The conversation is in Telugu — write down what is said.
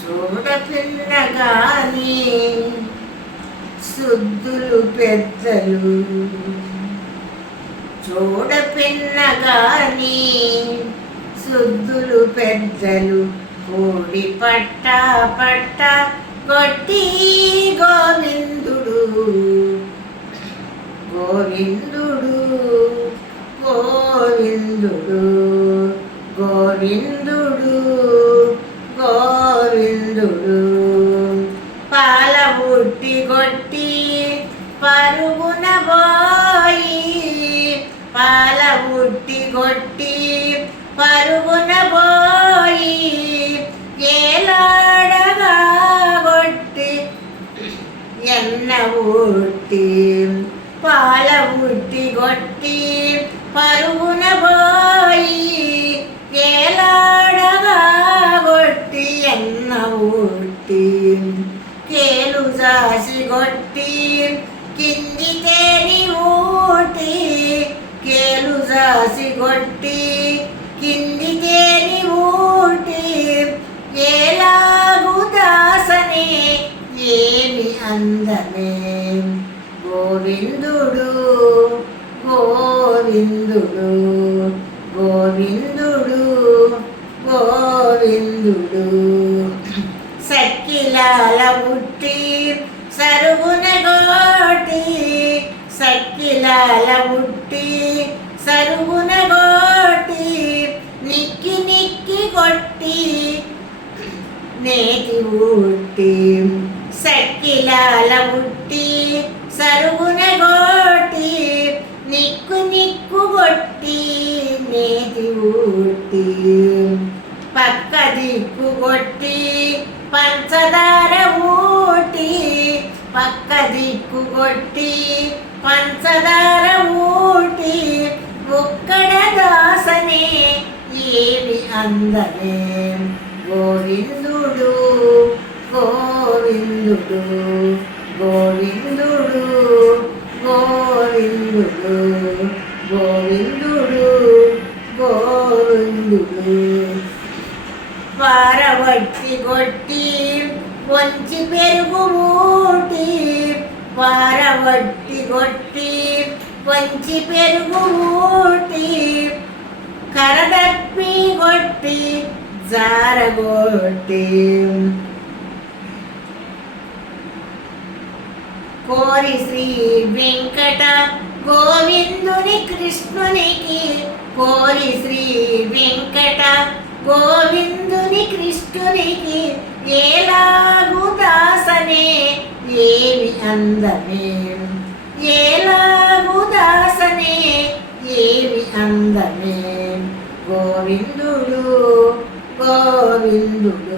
చూడపిల్లగాని శుద్ధులు పెద్దలు, చూడపిల్లగాని శుద్ధులు పెద్దలు కోడి పట్ట పట్ట కొట్టి గోవిందుడు గోవిందుడు గోవిందుడు గోవిందుడు గోవిందుడు పాల బుట్టి కొట్టి పరుగున పోయి, పాల బుట్టి కొట్టి పరుగున పోయి ఏలాడగా కొట్టి ఎన్న బుట్టి, పాల బుట్టి కొట్టి పరుగున పోయి ఏలాడగా కొట్టి ఎన్న బుట్టి కేలు జాసి కొట్టి కింది తేని ఊటి, కేలు జాసి కొట్టి కింది తేని ఊటి ఏలాగు దాసనే ఏమి అందమే గోవిందుడు గోవిందుడు గోవిందుడు గోవిందుడు సక్కిలాల ఉట్టి సరుగున గోటి, సక్కిలాల ఉట్టి సరుగున గోటి నిక్కి నిక్కి కొట్టి నేతి ఉట్టి, సక్కిలాల ఉట్టి సరుగున గోటి నిక్కు నిక్కు కొట్టి నేతి ఉట్టి పక్క దిక్కు కొట్టి పంచదార ఊటి, పక్క దిక్కు కొట్టి పంచదార ఊటి ఒక్కడ దాసనే ఏమి అందమే గోవిందుడు గోవిందుడు గోవిందుడు గోవిందుడు గోవిందుడు గోవిందుడు పారవట్టి కొట్టి వంచి పెరుగు ఊటి, పారవట్టి కొట్టి వంచి పెరుగు ఊటి కరదప్పి కొట్టి జారగొట్టి కోరి శ్రీ వెంకట గోవిందుని కృష్ణునికి, కోరి శ్రీ వెంకట గోవిందుని కృష్ణునికి ఏలాగు దాసనే ఏమి అందమే ఏలాగు దాసనే ఏమి అందమే గోవిందుడు గోవిందుడు